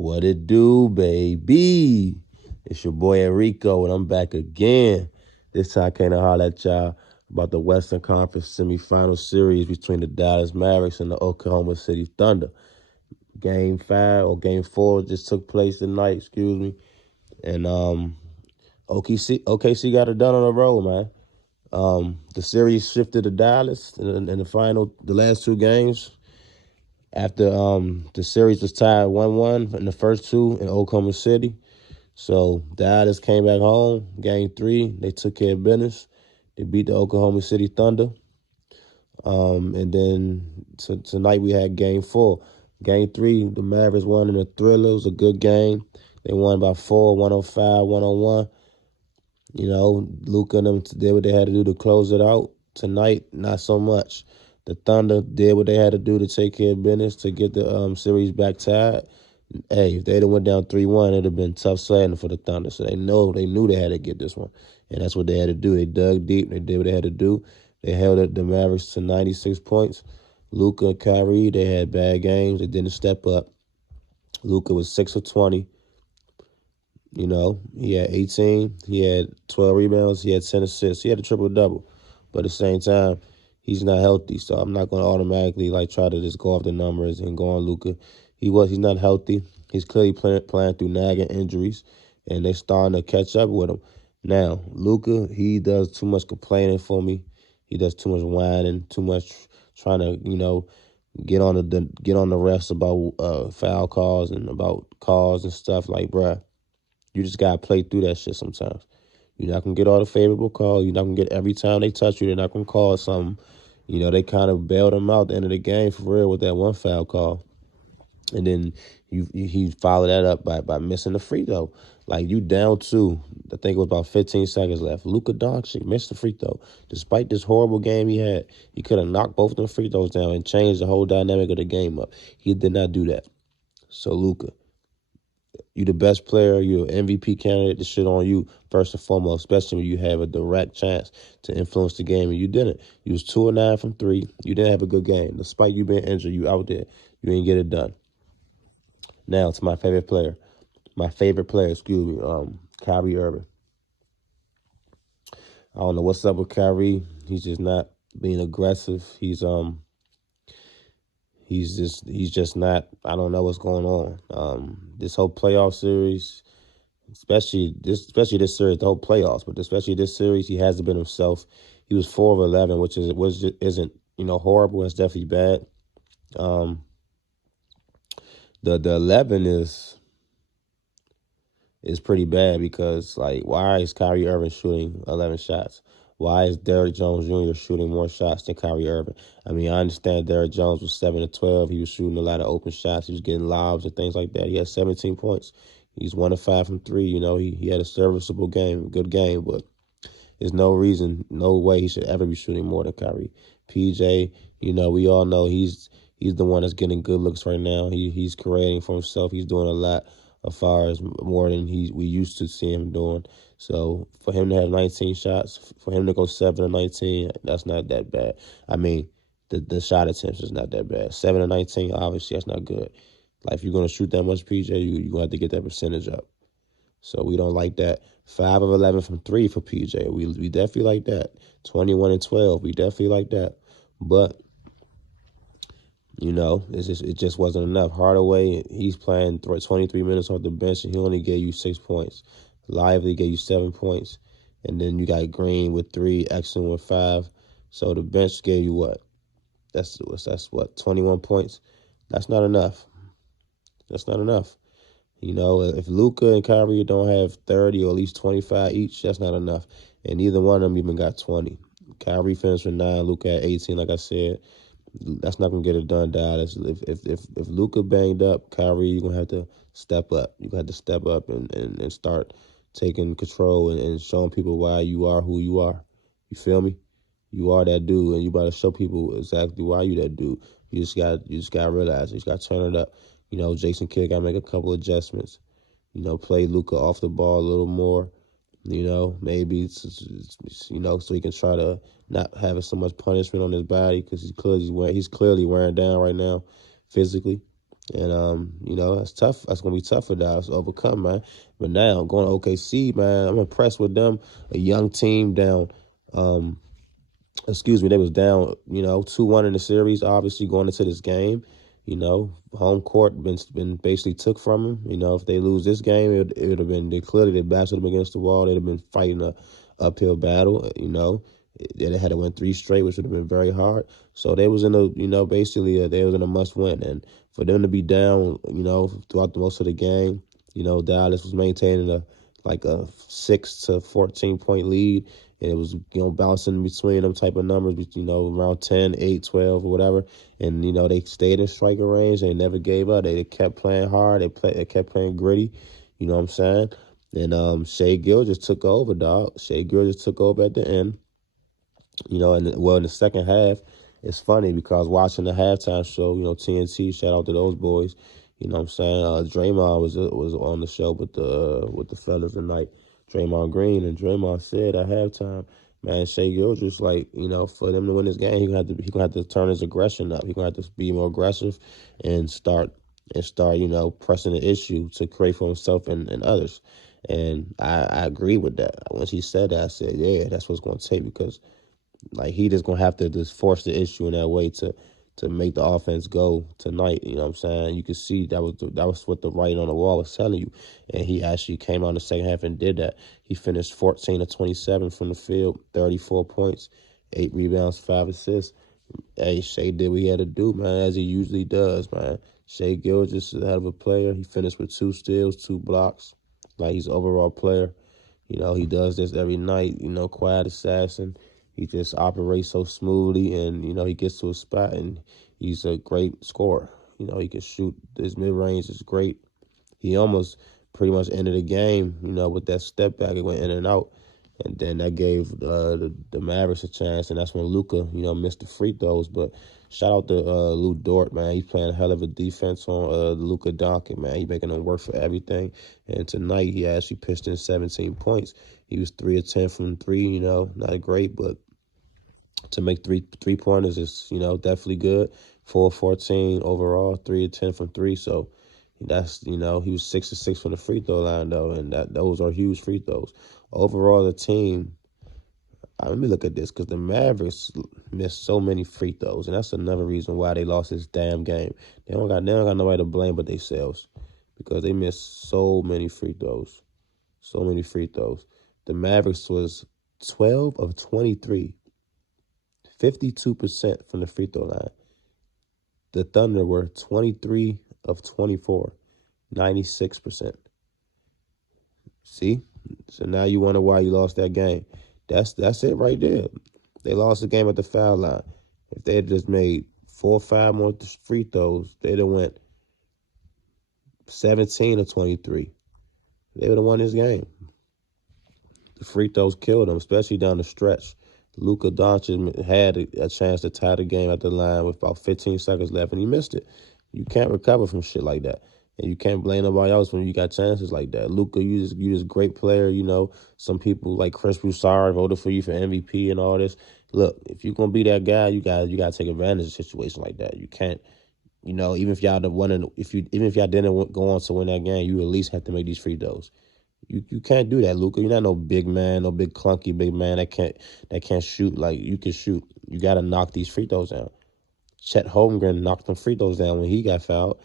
What it do, baby? It's your boy Enrico, and I'm back again. This time I came to holler at y'all about the Western Conference semifinal series between the Dallas Mavericks and the Oklahoma City Thunder. Game 5 or Game 4 just took place tonight, excuse me. And OKC got it done on the road, man. The series shifted to Dallas in the last two games. After the series was tied 1-1 in the first two in Oklahoma City. So Dallas came back home, game 3. They took care of business. They beat the Oklahoma City Thunder. And then tonight we had game 4. Game 3, the Mavericks won in a thriller. It was a good game. They won by 4, 105, 101. You know, Luka and them did what they had to do to close it out. Tonight, not so much. The Thunder did what they had to do to take care of business to get the series back tied. Hey, if they'd have went down 3-1, it'd have been tough sledding for the Thunder. So they knew they had to get this one. And that's what they had to do. They dug deep. They did what they had to do. They held the Mavericks to 96 points. Luka and Kyrie, they had bad games. They didn't step up. Luka was 6 of 20. You know, he had 18, he had 12 rebounds, he had 10 assists. He had a triple-double. But at the same time, he's not healthy, so I'm not going to automatically try to just go off the numbers and go on Luka. He's not healthy. He's clearly playing through nagging injuries, and they're starting to catch up with him. Now, Luka, he does too much complaining for me. He does too much whining, too much trying to, get on the refs about foul calls and about calls and stuff. Like, bruh, you just got to play through that shit sometimes. You're not going to get all the favorable calls. You're not going to get every time they touch you, they're not going to call something. They kind of bailed him out at the end of the game for real with that one foul call. And then he followed that up by missing the free throw. Like, you down 2. I think it was about 15 seconds left. Luka Doncic missed the free throw. Despite this horrible game he had, he could have knocked both of them free throws down and changed the whole dynamic of the game up. He did not do that. So, Luka, you the best player. You're an MVP candidate. The shit on you first and foremost, especially when you have a direct chance to influence the game, and you didn't. You was 2 of 9 from 3. You didn't have a good game. Despite you being injured, you out there. You didn't get it done. Now to my favorite player. Kyrie Irving. I don't know what's up with Kyrie. He's just not being aggressive. He's just not. I don't know what's going on. This whole playoff series, especially this series, the whole playoffs, but especially this series, he hasn't been himself. He was 4 of 11, which isn't horrible. It's definitely bad. The 11 is pretty bad because, like, why is Kyrie Irving shooting 11 shots? Why is Derrick Jones Jr. shooting more shots than Kyrie Irving? I mean, I understand Derrick Jones was 7 of 12. He was shooting a lot of open shots. He was getting lobs and things like that. He had 17 points. He's 1 of 5 from 3. He had a serviceable game, good game, but there's no reason, no way he should ever be shooting more than Kyrie. PJ, we all know he's the one that's getting good looks right now. He's creating for himself. He's doing a lot as far as more than we used to see him doing. So for him to have 19 shots, for him to go 7 of 19, that's not that bad. I mean, the shot attempts is not that bad. 7 of 19, obviously, that's not good. Like, if you're going to shoot that much, PJ, you're going to have to get that percentage up. So we don't like that. 5 of 11 from 3 for PJ. We definitely like that. 21 and 12. We definitely like that. But it just wasn't enough. Hardaway, he's playing 23 minutes off the bench, and he only gave you 6 points. Lively gave you 7 points. And then you got Green with 3, Exum with 5. So the bench gave you what? That's 21 points? That's not enough. That's not enough. If Luka and Kyrie don't have 30 or at least 25 each, that's not enough. And neither one of them even got 20. Kyrie finished with 9, Luka had 18, like I said. That's not going to get it done, Dallas. If Luka banged up, Kyrie, you're going to have to step up. You're going to have to step up and start taking control and showing people why you are who you are. You feel me? You are that dude, and you got to show people exactly why you that dude. You just got to realize it. You just got to turn it up. Jason Kidd got to make a couple adjustments. Play Luka off the ball a little more. Maybe so he can try to not have so much punishment on his body because he's clearly wearing down right now physically. And that's tough. That's gonna be tough for Dallas to overcome, man. But now going to OKC, man, I'm impressed with them. A young team down. Excuse me, they was down, 2-1 in the series, obviously going into this game. Home court been basically took from them. If they lose this game, it would have been, they clearly their backs would have been against the wall. They'd have been fighting a uphill battle, They had to win 3 straight, which would have been very hard. So they was in a, basically they was in a must win. And for them to be down, throughout the most of the game, Dallas was maintaining a 6 to 14 point lead. And it was, bouncing between them type of numbers, around 10, 8, 12, or whatever. And, they stayed in striker range. They never gave up. They kept playing hard. They kept playing gritty. You know what I'm saying? And Shea Gilgeous took over, dog. Shea Gilgeous took over at the end. In the second half, it's funny because watching the halftime show, TNT, shout out to those boys. You know what I'm saying? Draymond was on the show with the fellas tonight, Draymond Green, and Draymond said at halftime, man, Shea Gilgeous, for them to win this game, he gonna have to turn his aggression up. He gonna have to be more aggressive and start, pressing the issue to create for himself and others. And I agree with that. When she said that, I said, yeah, that's what's gonna take, because he just gonna have to just force the issue in that way to make the offense go tonight. You know what I'm saying? You can see that was what the writing on the wall was telling you, and he actually came out in the second half and did that. He finished 14 of 27 from the field, 34 points, 8 rebounds, 5 assists. Hey, Shea did what he had to do, man, as he usually does, man. Shea Gilgeous is a hell of a player. He finished with 2 steals, 2 blocks. He's an overall player. He does this every night, quiet assassin. He just operates so smoothly, and, he gets to a spot, and he's a great scorer. He can shoot. His mid-range is great. He almost pretty much ended the game, with that step back. It went in and out. And then that gave the Mavericks a chance, and that's when Luka, missed the free throws. But shout out to Lou Dort, man. He's playing a hell of a defense on Luka Doncic, man. He's making him work for everything. And tonight he actually pitched in 17 points. He was 3 of 10 from 3, not great, but to make three-pointers is, definitely good. 4 of 14 overall, 3 of 10 from 3. So that's, he was 6 of 6 from the free throw line, though, and those are huge free throws. Overall, the team, let me look at this, because the Mavericks missed so many free throws, and that's another reason why they lost this damn game. They don't got nobody to blame but themselves, because they missed so many free throws. So many free throws. The Mavericks was 12 of 23, 52% from the free throw line. The Thunder were 23 of 24, 96%. See? So now you wonder why you lost that game. That's it right there. They lost the game at the foul line. If they had just made 4 or 5 more free throws, they'd have went 17 of 23. They would have won this game. The free throws killed them, especially down the stretch. Luka Doncic had a chance to tie the game at the line with about 15 seconds left, and he missed it. You can't recover from shit like that. And you can't blame nobody else when you got chances like that. Luka, you just great player, Some people like Chris Broussard voted for you for MVP and all this. Look, if you're gonna be that guy, you gotta take advantage of a situation like that. You can't, even if y'all even if y'all didn't go on to win that game, you at least have to make these free throws. You can't do that, Luka. You're not no big man, no big clunky big man that can't shoot like you can shoot. You got to knock these free throws down. Chet Holmgren knocked them free throws down when he got fouled,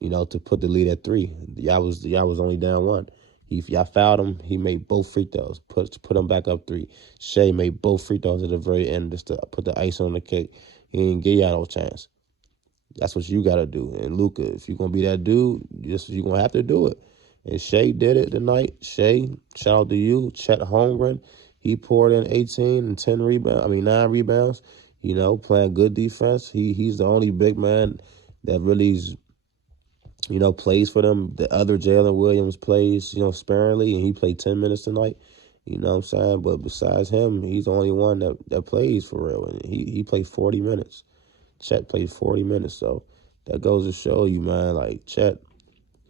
to put the lead at 3. Y'all was only down 1. Y'all fouled him, he made both free throws, put them back up 3. Shea made both free throws at the very end just to put the ice on the cake. He didn't give y'all no chance. That's what you got to do. And Luka, if you're going to be that dude, you're going to have to do it. And Shea did it tonight. Shea, shout out to you. Chet Holmgren, he poured in 18 and 9 rebounds, playing good defense. He's the only big man that really, plays for them. The other Jalen Williams plays, sparingly, and he played 10 minutes tonight. You know what I'm saying? But besides him, he's the only one that plays for real. And he played 40 minutes. Chet played 40 minutes. So that goes to show you, man, like Chet,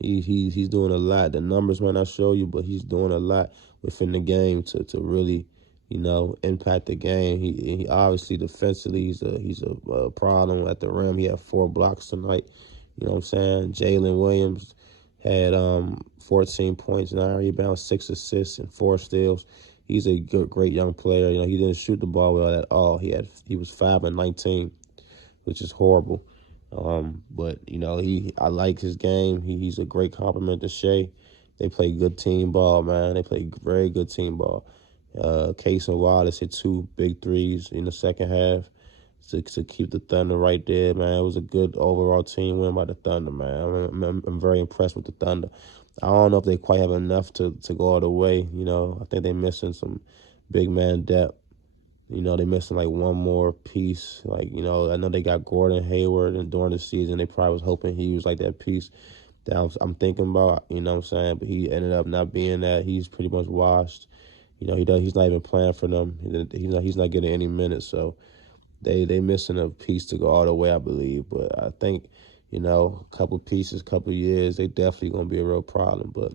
he's doing a lot. The numbers might not show you, but he's doing a lot within the game to really, impact the game. He obviously defensively he's a problem at the rim. He had 4 blocks tonight. You know what I'm saying? Jalen Williams had 14 points, 9 rebounds, 6 assists, and 4 steals. He's a good, great young player. You know, he didn't shoot the ball well at all. He was 5 and 19, which is horrible. But you know, I like his game. He's a great compliment to Shea. They play good team ball, man. They play very good team ball. Case and Wallace hit 2 big threes in the second half to keep the Thunder right there, man. It was a good overall team win by the Thunder, man. I'm very impressed with the Thunder. I don't know if they quite have enough to go all the way. You know, I think they're missing some big man depth. You know, they missing like one more piece. Like, you know, I know they got Gordon Hayward, and during the season they probably was hoping he was like that piece that I'm thinking about, you know what I'm saying? But he ended up not being that. He's pretty much washed. You know, he's not even playing for them. He's not getting any minutes, so they missing a piece to go all the way, I believe. But I think, you know, a couple pieces, couple years, they definitely gonna be a real problem. But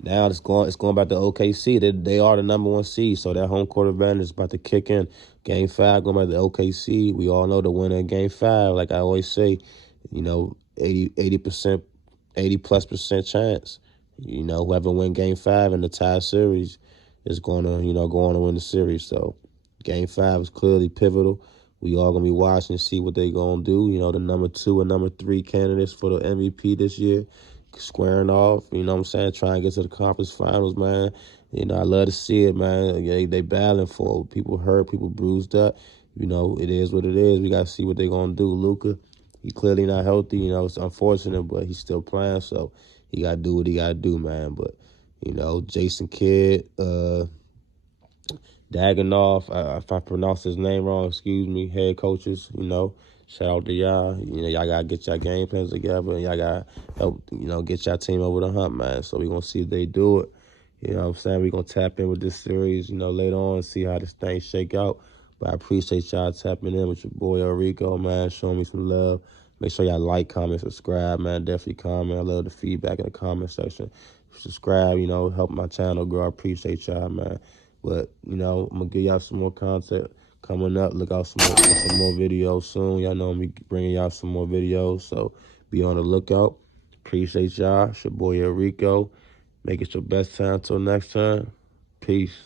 now it's going back to OKC. They are the number 1 seed, so that home court advantage is about to kick in. Game 5 going back to OKC. We all know the winner of Game 5. Like I always say, you know, 80%, 80+% chance. You know, whoever win Game 5 in the tie series is going to, you know, go on to win the series. So Game 5 is clearly pivotal. We all going to be watching to see what they going to do. You know, the number 2 and number 3 candidates for the MVP this year squaring off, you know what I'm saying, trying to get to the conference finals, man. You know, I love to see it, man. They battling for it. People hurt, people bruised up. You know, it is what it is. We got to see what they're going to do. Luka, he clearly not healthy. You know, it's unfortunate, but he's still playing, so he got to do what he got to do, man. But, you know, Jason Kidd, Daganov, if I pronounce his name wrong, excuse me, head coaches, you know, shout out to y'all. You know, y'all got to get y'all game plans together, and y'all got to help, you know, get y'all team over the hump, man. So we're going to see if they do it. You know what I'm saying? We're going to tap in with this series, you know, later on and see how this thing shake out. But I appreciate y'all tapping in with your boy Enrico, man, showing me some love. Make sure y'all like, comment, subscribe, man. Definitely comment. I love the feedback in the comment section. Subscribe, you know, help my channel grow. I appreciate y'all, man. But, you know, I'm going to give y'all some more content coming up. Look out for some more videos soon. Y'all know I'm bringing y'all some more videos, so be on the lookout. Appreciate y'all. It's your boy Enrico. Make it your best time. Till next time. Peace.